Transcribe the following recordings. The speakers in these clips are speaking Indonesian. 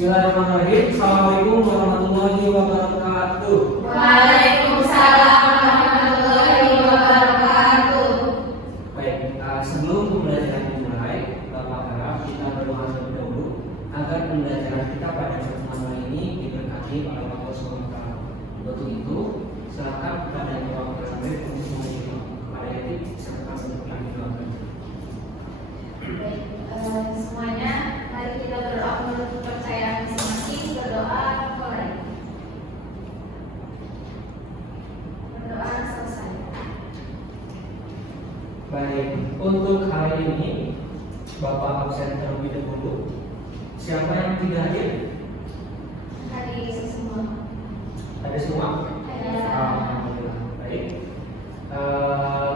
Bismillahirrahmanirrahim. Assalamualaikum warahmatullahi wabarakatuh. Waalaikumsalam warahmatullahi wabarakatuh. Baik, sebelum pembelajaran dimulai, Bapak harap kita berdoa terlebih dahulu agar pembelajaran kita pada pertemuan ini diberkati oleh Allah SWT. Untuk itu, silakan kepada yang berwakil untuk memilih kepada etik serta untuk yang didoakan. Baik, semuanya, mari kita berdoa menurut kepercayaan masing-masing. Berdoa mulai. Berdoa selesai. Baik, untuk hari ini Bapak absen terlebih dahulu. Siapa yang tidak hadir? Hadir semua. Ada semua? Ada. Alhamdulillah. Baik.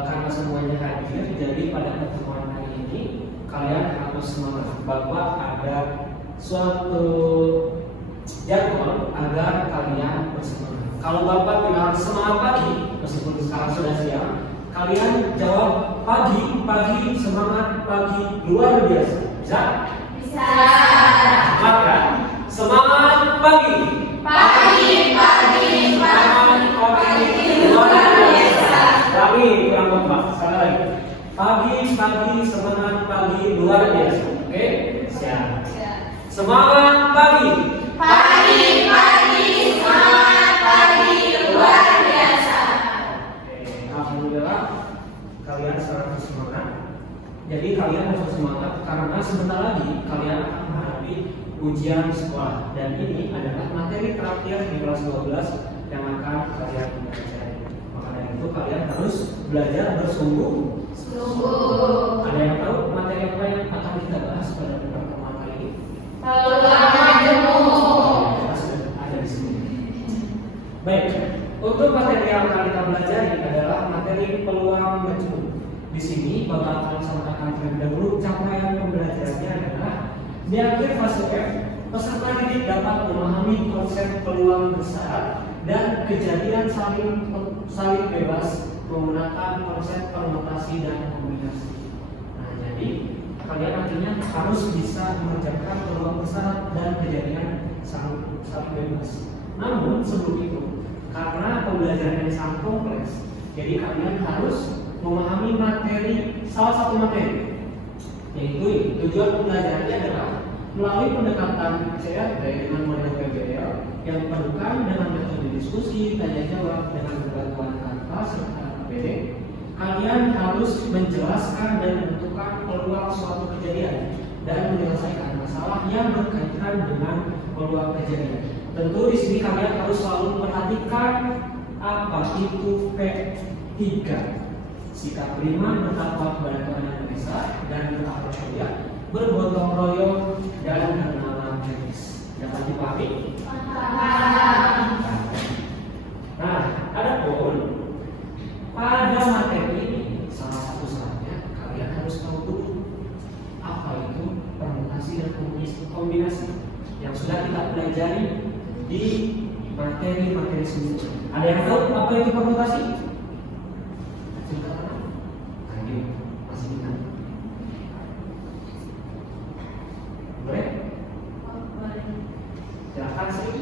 Karena semuanya hadir, jadi pada pertemuan hari ini kalian harus semangat bahwa ada suatu jadwal agar kalian bersemangat. Kalau Bapak bilang semangat pagi, meskipun sekarang sudah siang, kalian jawab pagi semangat pagi luar biasa. Bisa? Bisa. Cepat ya. Semangat pagi. Semangat pagi luar biasa. Kami kurang kompak. Sekali lagi. Pagi semangat pagi luar biasa. Oke? Siap. Semangat pagi. Semangat pagi luar biasa. Alhamdulillah kalian sangat bersemangat. Jadi kalian harus semangat karena sebentar lagi kalian akan menghadapi ujian sekolah dan ini adalah materi terakhir di kelas 12 yang akan kalian pelajari. Maka dari itu kalian harus belajar bersungguh-sungguh. Ada yang tahu materi apa yang akan kita bahas pada pertemuan kali ini? Peluang majemuk. Kita sudah ada di sini. Baik, untuk materi yang akan kita pelajari adalah materi peluang majemuk. Di sini Bapak akan sampaikan terlebih dahulu capaian pembelajarannya adalah di akhir fase F, peserta didik dapat memahami konsep peluang besar dan kejadian saling bebas menggunakan konsep permutasi dan kombinasi. Nah, jadi kalian nantinya harus bisa mengerjakan peluang besar dan kejadian saling bebas. Namun sebelum itu, karena pembelajaran yang sangat kompleks, jadi kalian harus memahami salah satu materi, yaitu tujuan pembelajarannya adalah melalui pendekatan CRT dengan model PBL yang dipadukan dengan metode diskusi, tanya jawab dengan berbantuan kata serta APD. Kalian harus menjelaskan dan menentukan peluang suatu kejadian dan menyelesaikan masalah yang berkaitan dengan peluang kejadian. Tentu di sini kalian harus selalu perhatikan apa itu P3. Sikap beriman, bertakwa kepada Tuhan Yang Maha Esa, dan berakhlak mulia, bergotong royong dan bernalar kritis. Dapat dipahami? Nah, adapun pada materi ini salah satu syaratnya kalian harus tahu dulu apa itu permutasi dan kombinasi yang sudah kita pelajari di materi sebelumnya. Ada yang tahu apa itu permutasi? Masih ingat? Boleh? Silakan sih.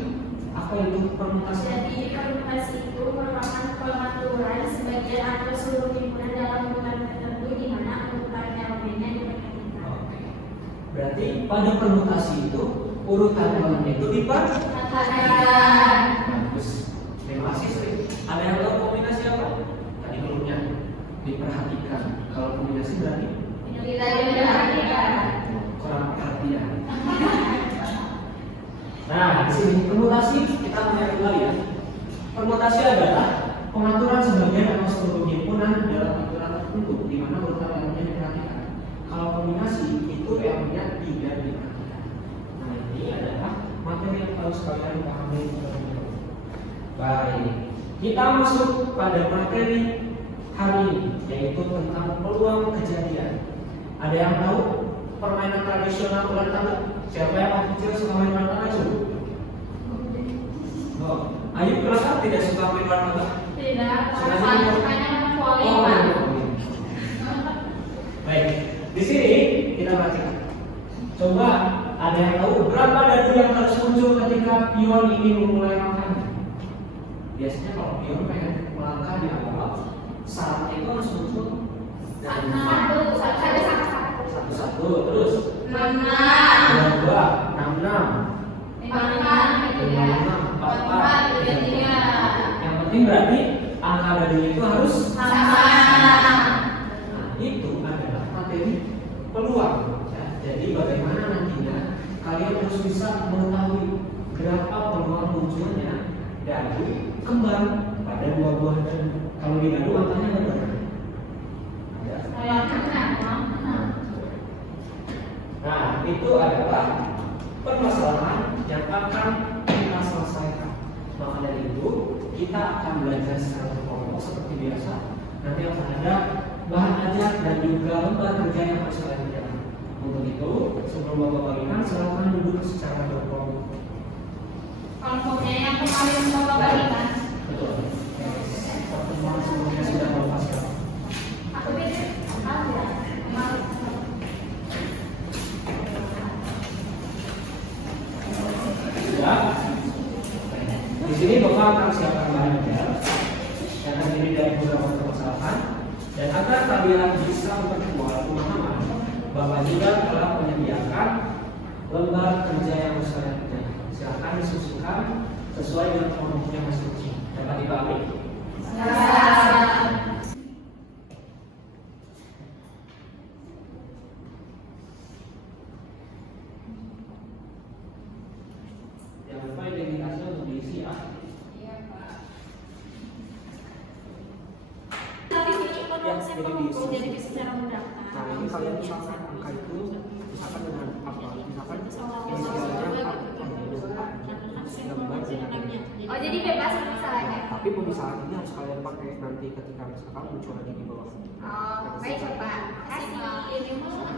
Apa itu permutasi? Jadi permutasi itu merupakan pengaturan sebagian atau seluruh himpunan dalam urutan tertentu di mana urutan elemennya diperhatikan. Oke. Berarti pada permutasi itu urutan elemennya itu Perhatikan. bagus. Terima kasih Sri. Ada yang tahu kombinasi apa? Tadi belumnya diperhatikan. Kalau kombinasi berarti Tidak diperhatikan. kurang perhatian. Nah, di sini permutasi kita melihat kembali ya. Permutasi adalah pengaturan sebagian atau seluruh himpunan dalam aturan tertentu di mana urutan elemennya diperhatikan. Kalau kombinasi itu elemennya tidak diperhatikan. Nah, ini adalah materi yang harus kalian pahami terlebih dahulu. Baik, kita masuk pada materi hari ini, yaitu tentang peluang kejadian. Ada yang tahu permainan tradisional ular tangga? Siapa yang waktu kecil suka main ular tangga coba? Oh, Ayu kenapa tidak suka main ular tangga? Tidak, karena sukanya voli, Pak. Baik, di sini kita perhatikan. Coba Ada yang tahu berapa dadu yang harus muncul ketika pion ini memulai langkahnya? Biasanya kalau pion pengen melangkah di awal, syaratnya itu harus muncul satu, terus dua, enam, yang penting berarti angka dadunya itu harus sama. Nah, itu adalah materi peluang. Ya. Jadi bagaimana nantinya kalian harus bisa mengetahui berapa peluang munculnya dadu kembar pada dua buah dadu. Kalau di dadu angkanya berapa? Nah, itu adalah permasalahan yang akan kita selesaikan. Maka dari itu, kita akan belajar secara kelompok seperti biasa. Nanti akan ada bahan ajar dan juga lembar kerja yang harus kalian kerjakan. Untuk itu, sebelum Bapak bagikan, silakan duduk secara berkelompok. Kelompoknya yang kemarin Bapak bagikan. Betul. Pertemuan sebelumnya sudah melepaskan. Aku beda. Di sini Bapak akan siapkan bahan ajar yang terdiri dari beberapa permasalahan, dan agar kalian bisa memperkuat pemahaman, Bapak juga telah menyediakan lembar kerja yang harus kalian kerjakan. Silakan disusunkan sesuai dengan kelompoknya masing-masing. Dapat dipahami? Jangan lupa identitasnya untuk diisi ya. Iya, Pak. Tapi ini konsep kelompok jadi secara mendaftar. Nah ini kalian misalkan angka itu misalkan dengan apa? Misalkan inisialnya apa? Oh, jadi bebas misalnya. Tapi pemisahan ini harus kalian pakai nanti ketika misalkan muncul lagi di bawah. Oh, baik Pak. Kasih ini mah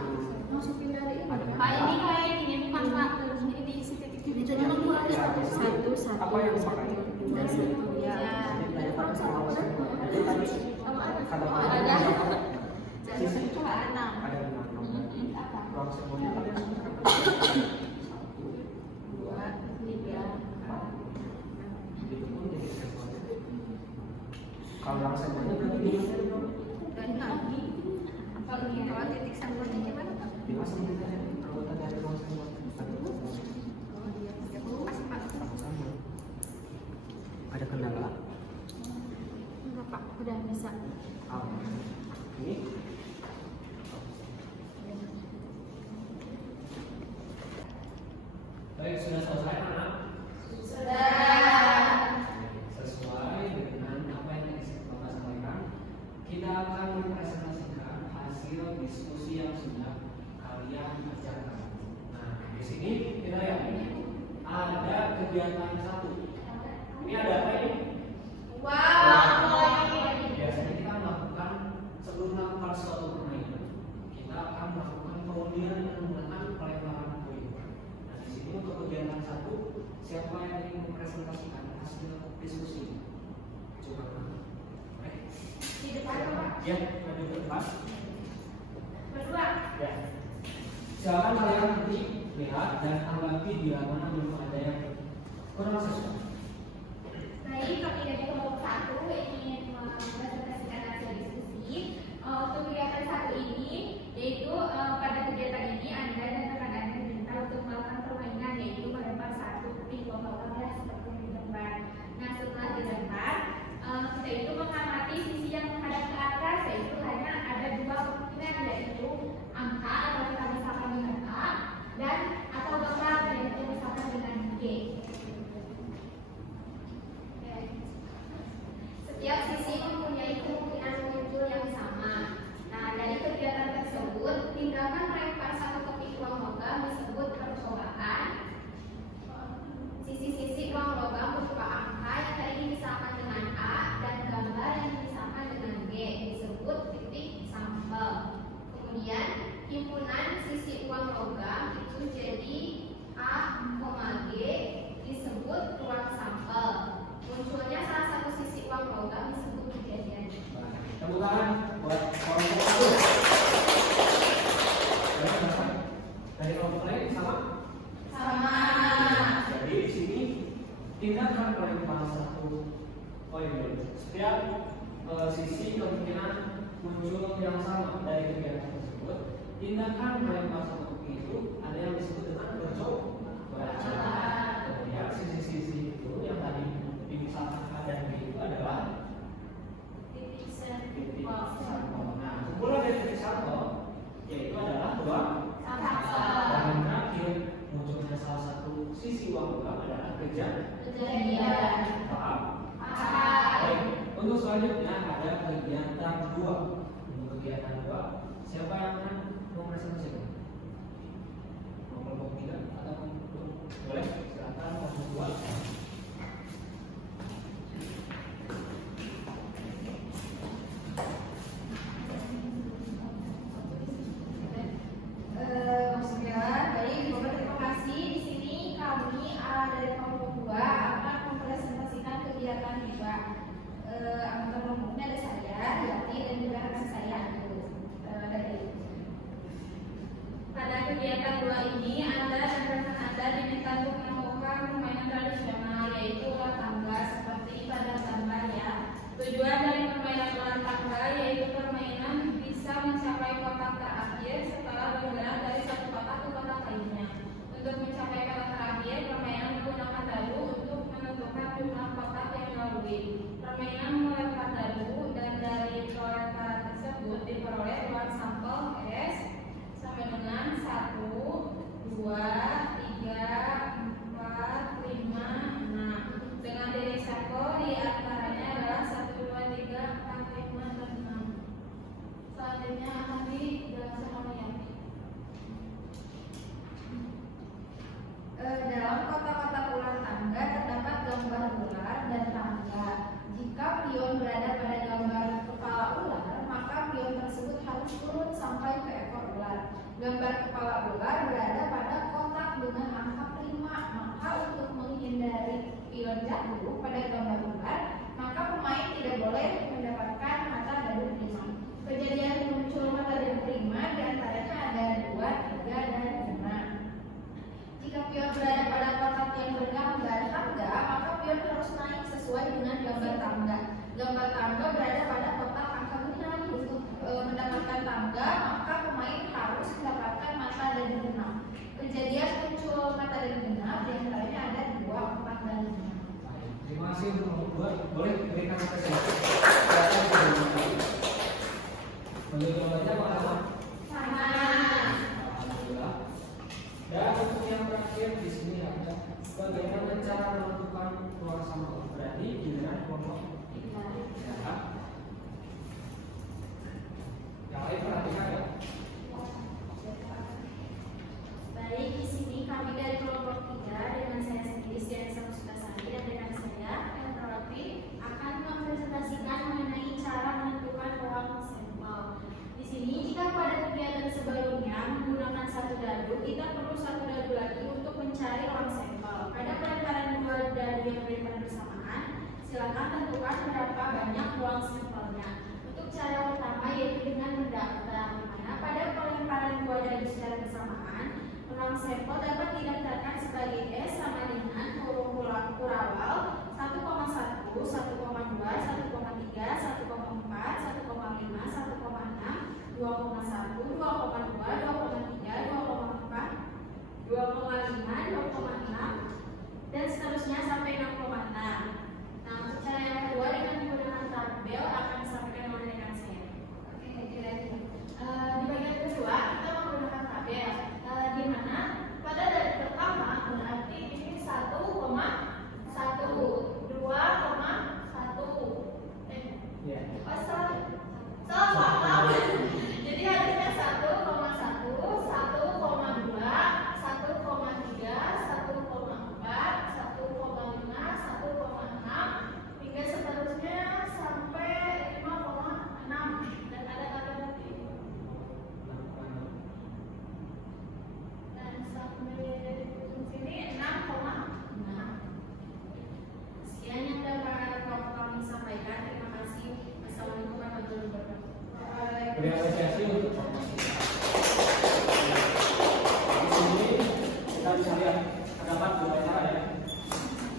masukin dari ini. Pak, ini kayak ini bukan Pak. Ini diisi titik ini. Jadi nomor satu. Apa yang dipakai? Ya. Daripada sama tadi Ada. Jadi cuma 6. ada 6. Apa? Ruang semuanya kalian itu pun jadi sampelnya. Kalau yang sampelnya berarti di Kalau titik sampelnya gimana Pak? jelas sebenarnya anggota dari ruang sampel sama. Ada kendala? Enggak Pak, udah bisa. Ini Baik, sudah selesai anak? Sudah. Sesuai dengan apa yang Bapak sampaikan, kita akan mempresentasikan hasil diskusi yang sudah kalian ajarkan. Nah, di sini kita lihat ada kegiatan satu. Ini ada apa ini? Biasanya kita melakukan sebelum melakukan suatu permainan, kita akan melakukan pengundian dengan menggunakan pelemparan koin. Nah, di sini untuk kegiatan satu, siapa yang ingin mempresentasikan hasil diskusi? Coba. Di depan Pak. Ya, maju ke depan. Berdua. Ya. Silakan kalian nanti lihat dan tanggapi bila mana belum ada yang kurang sesuai. Baik, kami dari kelompok 1 ingin mempresentasikan hasil diskusi untuk kegiatan satu ini, yaitu pada kegiatan ini Anda dan rekan-rekan diminta untuk melakukan permainan, yaitu melempar satu keping lomba seperti yang di gambar. Nah, setelah dilempar, kita itu mengamati sisi yang menghadap ke atas, yaitu hanya ada dua kemungkinan, yaitu angka atau kita misalkan dengan A dan atau gambar, yaitu misalkan dengan G. Setiap sisi mempunyai kemungkinan muncul yang sama. Nah, dari kegiatan tersebut, tindakan melempar satu keping uang logam disebut percobaan. Sisi-sisi uang logam berupa angka yang tadi dipisahkan dengan A dan gambar yang dipisahkan dengan G disebut titik sampel. Kemudian, himpunan sisi uang logam itu jadi A, G disebut ruang sampel. Munculnya salah satu sisi uang logam disebut kejadian. Tepuk tangan buat kelompok satu. Dari kelompok lain sama? Oh iya, setiap sisi kemungkinan muncul yang sama dari kegiatan tersebut. Tindakan melempar satu itu ada yang disebut dengan bercoba. Kemudian sisi-sisi itu yang tadi dipisahkan A dan B itu adalah titik sampel. Nah, kumpulan dari titik sampel yaitu adalah dua karena munculnya salah satu sisi uang logam adalah kejadian. Paham? Baik. Untuk selanjutnya ada kegiatan 2. Untuk kegiatan 2, siapa yang akan mempresentasikan? Mau kelompok 3 atau boleh? Silakan kelompok 2. Baik, Bapak terima kasih. Di sini kami dari kelompok 2 akan mempresentasikan kegiatan juga. Anggota kelompoknya ada saya, Yati, dan juga rekan saya. Pada kegiatan 2 ini, Anda dan rekan Anda diminta untuk melakukan permainan tradisional, yaitu ular tangga seperti pada gambar ya. Tujuan dari permainan ular tangga yaitu permainan bisa mencapai kotak terakhir setelah bergerak dari satu kotak ke kotak lainnya. Untuk mencapai kotak terakhir, permainan menggunakan dalu untuk menentukan jumlah kotak yang dilalui. Permainan melempar dalu dan dari pelemparan tersebut diperoleh uang sampel S sampai dengan 1, 2, 3, 4, 5, 6 dengan titik sampel di antaranya adalah 1, 2, 3, 4, 5, dan 6. Selanjutnya akan dijelaskan oleh Yati. Dalam kotak-kotak ular tangga terdapat gambar ular dan tangga. Jika pion berada pada gambar kepala ular, maka pion tersebut harus turun sampai ke ekor ular. Gambar kepala ular berada pada kotak dengan angka 5, maka untuk menghindari pion jatuh pada gambar ular, maka pemain tidak boleh mendapatkan mata dadu prima. Kejadian muncul mata dadu prima diantaranya ada 2, 3, dan 5. Jika pion berada pada kotak yang bergambar tangga, maka pion harus naik sesuai dengan gambar tangga. Gambar tangga berada pada kotak angka 6. Untuk mendapatkan tangga, maka pemain harus mendapatkan mata dadu 6. Kejadian muncul mata dadu 6 diantaranya ada 2, 4, dan 5. Terima kasih untuk kelompok 2. Boleh berikan presentasi. Untuk jawabannya apakah Sama. Alhamdulillah. Dan untuk yang terakhir di sini ada bagaimana cara menentukan ruang sampel. Berarti giliran kelompok 3. Yang lain perhatikan ya. Baik, di sini kami dari kelompok 3 dengan saya sendiri Stianesa Mustasari dan rekan saya yang Roti akan mempresentasikan mengenai cara menentukan ruang sampel. Di sini jika pada kegiatan sebelumnya menggunakan satu dadu, kita perlu satu dadu lagi untuk mencari ruang sampel. Pada pelemparan 2 dadu yang berlempar bersamaan, silakan tentukan berapa banyak ruang sampelnya. Untuk cara pertama yaitu dengan mendaftar, di mana pada pelemparan 2 dadu secara bersamaan, ruang sampel dapat didaftarkan sebagai S sama dengan huruf kurawal 1,1, 1,2, 1,3, 1,4, 1,5, 1,6, 2,1, 2,2, 2,3, 2,4, 2,5, 2,6 dan seterusnya sampai 6,6. Nah, untuk cara yang kedua dengan menggunakan tabel akan disampaikan oleh rekan saya. Oke, di bagian kedua kita menggunakan tabel, di mana pada dari pertama berarti ini 1,1, 2,1. Salah. Jadi harusnya 1,1, 1,2, 1,3, 1,4, 1,5, 1,6 hingga seterusnya sampai 5,6 dan ada kata bukti. Dan sampai sini 6,6. Sekian yang dapat kami sampaikan. Terima kasih. Assalamualaikum warahmatullahi wabarakatuh. Beri apresiasi untuk formasi. Di sini kita bisa lihat terdapat dua cara ya.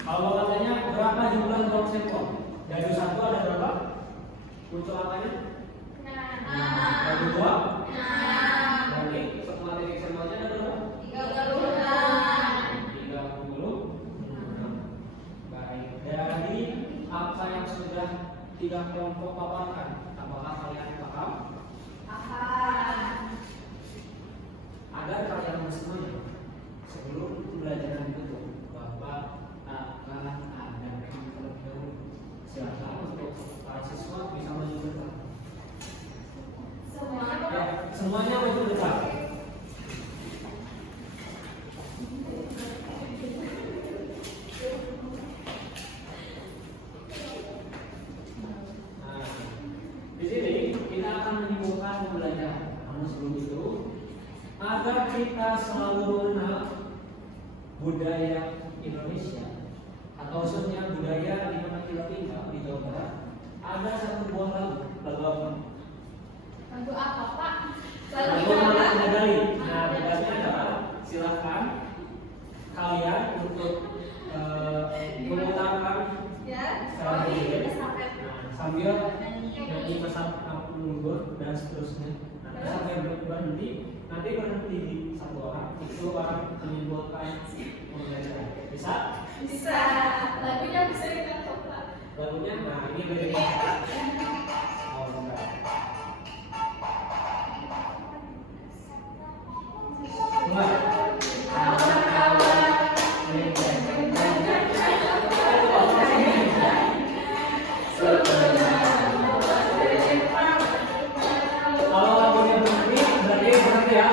Kalau katanya berapa jumlah ruang sampel Garis satu ada berapa? Unsur angkanya? Nah. Garis dua? Nah. Berarti setelah titik senolnya ada berapa? 36. Baik. Dari apa yang sudah tiga kelompok paparkan, apakah kalian paham? Agar kalian semuanya sebelum pembelajaran itu Bapak akan ada interview. Silakan untuk para siswa bisa maju ke depan. Ya, semuanya maju ke depan. Nah, di sini kita akan menyimpulkan pembelajaran. Namun sebelum itu, agar kita selalu mengenal budaya Indonesia atau khususnya budaya di mana kita tinggal di Jawa Barat, ada satu buah lagu apa? Lagu apa, Pak? Lagu Manak Nagari. Nah, bedanya adalah silakan kalian untuk memutarkan secara diri. Nah, sambil nyanyi pesan kampung luhur dan seterusnya. Nanti sampai berhenti, nanti berhenti di satu orang, itu orang menyimpulkan pembelajaran. Bisa? Bisa. Lagunya bisa kita coba. Lagunya, nah ini beda. Oh, enggak. Mulai. Kalau lagunya berhenti, berarti berhenti ya.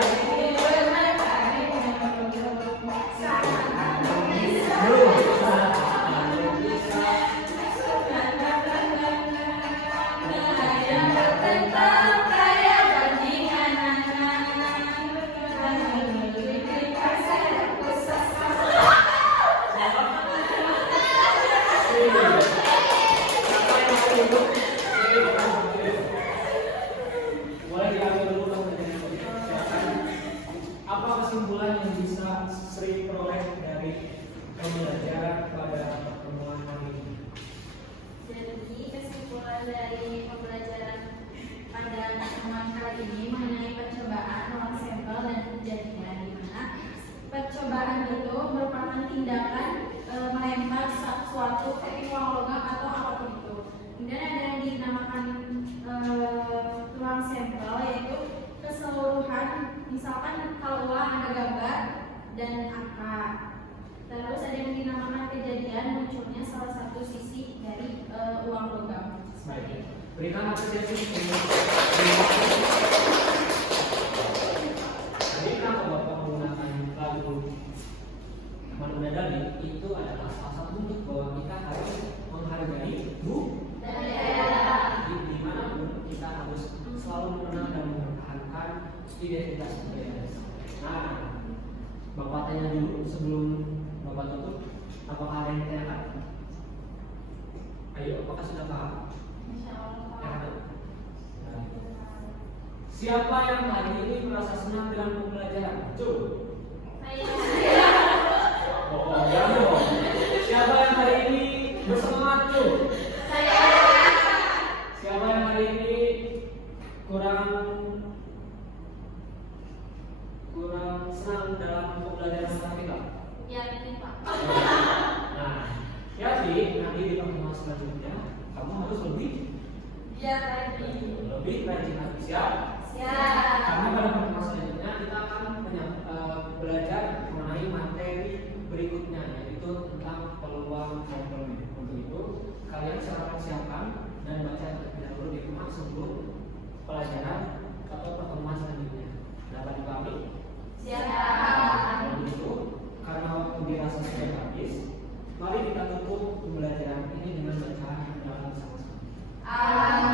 Belum. Mulai diambil dulu silakan. Apa kesimpulan yang bisa Sri peroleh dari pembelajaran pada pertemuan hari ini? Jadi kesimpulan dari pembelajaran pada pertemuan kali ini mengenai percobaan ruang sampel dan kejadian, di mana percobaan itu merupakan tindakan melempar suatu ke ruang logam atau apapun itu. Kemudian ada yang dinamakan ruang sampel, yaitu keseluruhan, misalkan kalau uang ada gambar dan angka. Terus ada yang dinamakan kejadian munculnya salah satu sisi dari uang logam. Baik. Berikan apresiasi. Tadi kenapa Bapak menggunakan lagu Manak Nagari? Itu adalah salah satu bentuk bahwa kita harus menghargai budaya. Di manapun kita harus selalu mengenal dan mempertahankan identitas budaya. Nah, Bapak tanya dulu sebelum Bapak tutup, apakah ada yang ditanyakan? Ayo, apakah sudah paham? Siapa yang hari ini merasa senang dengan pembelajaran? Cuk. Oh, ya, siapa yang hari ini bersemangat? Cuk. Siapa yang hari ini kurang senang dalam pembelajaran matematika? Ya, ini Pak. Nah, jadi nanti di pertemuan selanjutnya kamu harus lebih rajin lagi. Siap? Karena pada pertemuan selanjutnya kita akan belajar mengenai materi berikutnya, yaitu tentang peluang sampelnya. Untuk itu kalian secara persiapan dan baca terlebih dahulu di rumah sebelum pelajaran atau pertemuan selanjutnya. Dapat dipahami? Kalau begitu, karena waktu dirasa sudah habis, mari kita tutup pembelajaran ini dengan bacaan doa bersama-sama.